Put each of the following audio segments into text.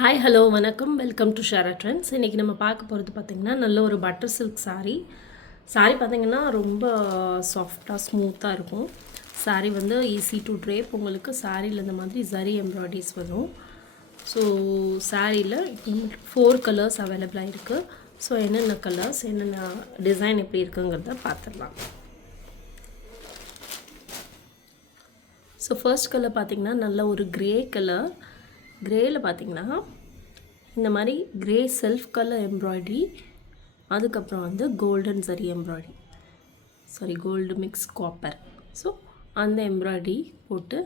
Hi hello வணக்கம் welcome to ஷேரா trends. இன்றைக்கி நம்ம பார்க்க போகிறது பார்த்திங்கன்னா நல்ல ஒரு பட்டர் சில்க் சாரீ பார்த்திங்கன்னா ரொம்ப சாஃப்டாக ஸ்மூத்தாக இருக்கும். சாரீ வந்து ஈஸி டு ட்ரேப். உங்களுக்கு சாரியில் இந்த மாதிரி ஜரி எம்ப்ராய்டரிஸ் வரும். ஸோ சாரியில் 4 கலர்ஸ் அவைலபிளாக இருக்குது. ஸோ என்னென்ன கலர்ஸ் என்னென்ன டிசைன் எப்படி இருக்குங்கிறத பார்த்துடலாம். ஸோ ஃபர்ஸ்ட் கலர் பார்த்திங்கன்னா நல்ல ஒரு க்ரே கலர். க்ரேயில் பார்த்திங்கன்னா இந்த மாதிரி க்ரே செல்ஃப் கலர் எம்ப்ராய்டரி, அதுக்கப்புறம் வந்து கோல்டன் சரி embroidery gold mix copper. So அந்த எம்ப்ராய்டரி போட்டு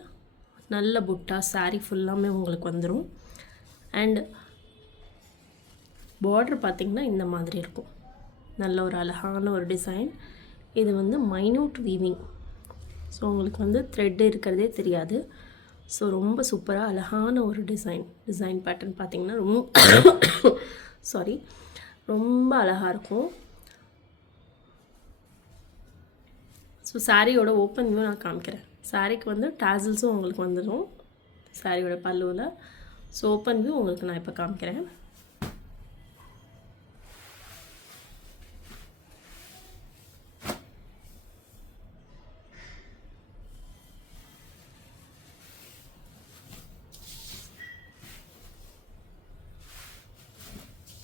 நல்ல புட்டா சாரீ ஃபுல்லாமே உங்களுக்கு வந்துடும். அண்ட் பார்டர் பார்த்திங்கன்னா இந்த மாதிரி இருக்கும். நல்ல ஒரு அழகான ஒரு டிசைன். இது வந்து மைன்யூட் வீவிங். ஸோ உங்களுக்கு வந்து த்ரெட் இருக்கிறதே தெரியாது. ஸோ ரொம்ப சூப்பராக அழகான ஒரு டிசைன் பேட்டர்ன் பார்த்திங்கன்னா ரொம்ப அழகாக இருக்கும். ஸோ சாரியோட ஓப்பன் வியூ நான் காமிக்கிறேன். சாரிக்கு வந்து டாசல்ஸும் உங்களுக்கு வந்துடும் சாரியோட பல்லுவில். ஸோ ஓப்பன் வியூ உங்களுக்கு நான் இப்போ காமிக்கிறேன்.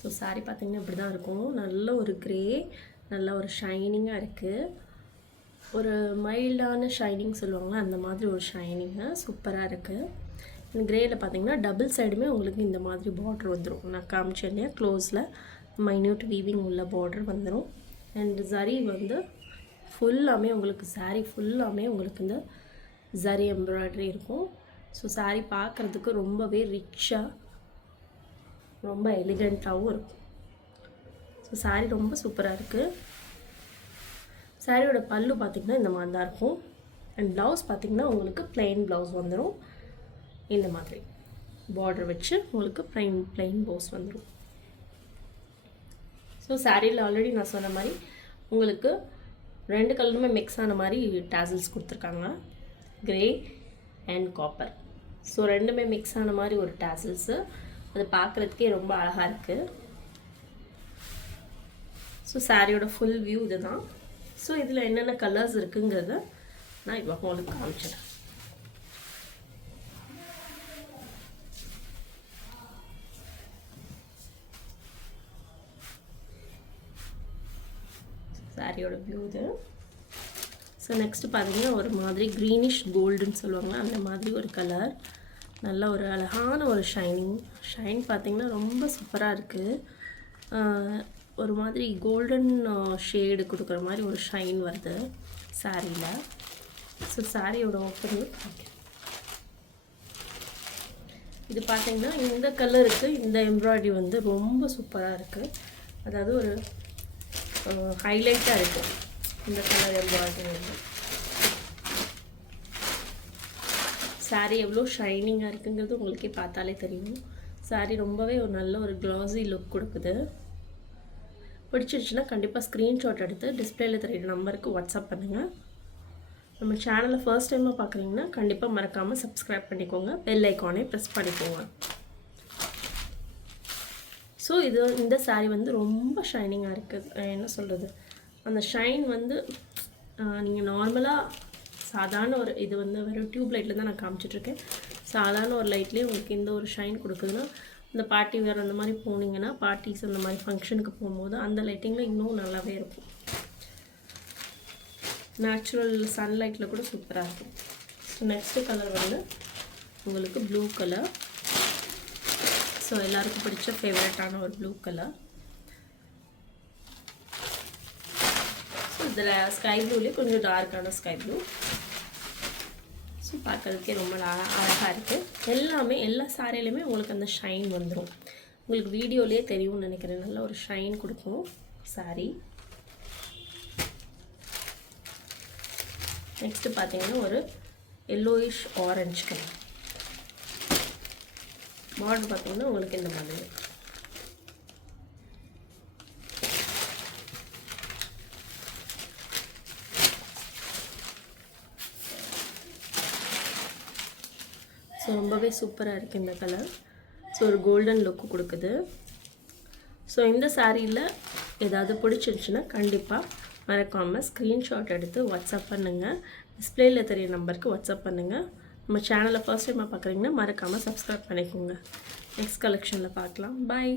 ஸோ சாரீ பார்த்திங்கன்னா இப்படி தான் இருக்கும். நல்ல ஒரு க்ரே, நல்ல ஒரு ஷைனிங்காக இருக்குது. ஒரு மைல்டான ஷைனிங் சொல்லுவாங்களா, அந்த மாதிரி ஒரு ஷைனிங்காக சூப்பராக இருக்குது. இந்த க்ரேயில் பார்த்திங்கன்னா டபுள் சைடுமே உங்களுக்கு இந்த மாதிரி பார்டர் வந்துடும். நான் காமிச்சேன் இல்லையா, க்ளோஸில் மைன்யூட் வீவிங் உள்ள பார்டர் வந்துடும். அண்ட் ஜரி வந்து ஃபுல்லாமே உங்களுக்கு சாரீ ஃபுல்லாமே உங்களுக்கு இந்த ஜரி எம்ப்ராய்டரி இருக்கும். ஸோ சாரீ பார்க்குறதுக்கு ரொம்பவே ரிச்சாக ரொம்ப எலிகண்ட்டாகவும் இருக்கும். ஸோ சாரீ ரொம்ப சூப்பராக இருக்குது. சாரியோட பல்லு பார்த்திங்கன்னா இந்த மாதிரி தான் இருக்கும். அண்ட் ப்ளவுஸ் பார்த்திங்கன்னா உங்களுக்கு ப்ளைன் ப்ளவுஸ் வந்துடும். இந்த மாதிரி பார்டர் வச்சு உங்களுக்கு ப்ளைன் ப்ளவுஸ் வந்துடும். ஸோ சாரியில் ஆல்ரெடி நான் சொன்ன மாதிரி உங்களுக்கு 2 கலருமே மிக்ஸ் ஆன மாதிரி டாசல்ஸ் கொடுத்துருக்காங்க, க்ரே அண்ட் காப்பர். ஸோ ரெண்டுமே மிக்ஸ் ஆன மாதிரி ஒரு டாசல்ஸு. அது பார்க்குறதுக்கே ரொம்ப அழகாக இருக்குது. ஸோ சாரியோட ஃபுல் வியூ இது தான். ஸோ இதில் என்னென்ன கலர்ஸ் இருக்குங்கிறத நான் இப்போ உங்களுக்கு காமிச்சிடறேன். சாரியோட வியூ இது. ஸோ நெக்ஸ்ட்டு பார்த்தீங்கன்னா ஒரு மாதிரி க்ரீனிஷ் கோல்டுன்னு சொல்லுவாங்க, அந்த மாதிரி ஒரு கலர். நல்ல ஒரு அழகான ஒரு ஷைன் பார்த்திங்கன்னா ரொம்ப சூப்பராக இருக்குது. ஒரு மாதிரி கோல்டன் ஷேடு கொடுக்குற மாதிரி ஒரு ஷைன் வருது சாரியில். ஸோ சாரியோட ஓப்பன் இது பார்த்திங்கன்னா இந்த கலருக்கு இந்த எம்ப்ராய்டரி வந்து ரொம்ப சூப்பராக இருக்குது. அதாவது ஒரு ஹைலைட்டாக இருக்குது இந்த கலர் எம்ப்ராய்டரி வந்து. சாரீ எவ்வளோ ஷைனிங்காக இருக்குங்கிறது உங்களுக்கே பார்த்தாலே தெரியும். சாரீ ரொம்பவே ஒரு நல்ல ஒரு க்ளாஸி லுக் கொடுக்குது. பிடிச்சிருச்சுன்னா கண்டிப்பாக ஸ்க்ரீன்ஷாட் எடுத்து டிஸ்பிளேயில் தெரியுற நம்பருக்கு வாட்ஸ்அப் பண்ணுங்கள். நம்ம சேனலை ஃபர்ஸ்ட் டைமாக பார்க்குறீங்கன்னா கண்டிப்பாக மறக்காமல் சப்ஸ்கிரைப் பண்ணிக்கோங்க, பெல் ஐக்கானே ப்ரெஸ் பண்ணிக்கோங்க. ஸோ இந்த சாரீ வந்து ரொம்ப ஷைனிங்காக இருக்குது. என்ன சொல்கிறது, அந்த ஷைன் வந்து நீங்கள் நார்மலாக சாதாரண ஒரு இது வந்து வெறும் டியூப் லைட்டில் தான் நான் காமிச்சிட்ருக்கேன். சாதாரண ஒரு லைட்லேயே உங்களுக்கு இந்த ஒரு ஷைன் கொடுக்குதுன்னா, இந்த பார்ட்டி வேறு அந்த மாதிரி போனீங்கன்னா, பார்ட்டிஸ் அந்த மாதிரி ஃபங்க்ஷனுக்கு போகும்போது அந்த லைட்டிங்கில் இன்னும் நல்லாவே இருக்கும். நேச்சுரல் சன்லைட்டில் கூட சூப்பராக இருக்கும். ஸோ நெக்ஸ்ட்டு கலர் வந்து உங்களுக்கு ப்ளூ கலர். ஸோ எல்லாருக்கும் பிடிச்ச ஃபேவரட்டான ஒரு ப்ளூ கலர். ஸோ இதில் ஸ்கை ப்ளூலேயே கொஞ்சம் டார்க்கான ஸ்கை ப்ளூ. ஸோ பார்க்குறதுக்கே ரொம்ப அழகாக இருக்குது. எல்லா சாரிலையுமே உங்களுக்கு அந்த ஷைன் வந்துடும். உங்களுக்கு வீடியோலேயே தெரியும்னு நினைக்கிறேன். நல்ல ஒரு ஷைன் கொடுக்கும் சாரீ. நெக்ஸ்ட்டு பார்த்தீங்கன்னா ஒரு எல்லோயிஷ் ஆரஞ்சு கலர். பார்டர் பார்த்தீங்கன்னா உங்களுக்கு இந்த மாதிரி. ஸோ ரொம்பவே சூப்பராக இருக்குது இந்த கலர். ஸோ ஒரு கோல்டன் லுக்கு கொடுக்குது. ஸோ இந்த சாரியில் ஏதாவது பிடிச்சிருந்துச்சுன்னா கண்டிப்பாக மறக்காமல் ஸ்க்ரீன்ஷாட் எடுத்து வாட்ஸ்அப் பண்ணுங்கள். டிஸ்பிளேயில் தெரிய நம்பருக்கு வாட்ஸ்அப் பண்ணுங்கள். நம்ம சேனலை ஃபர்ஸ்ட் டைமாக பார்க்குறீங்கன்னா மறக்காமல் சப்ஸ்கிரைப் பண்ணிக்கோங்க. நெக்ஸ்ட் கலெக்ஷனில் பார்க்கலாம். பாய்.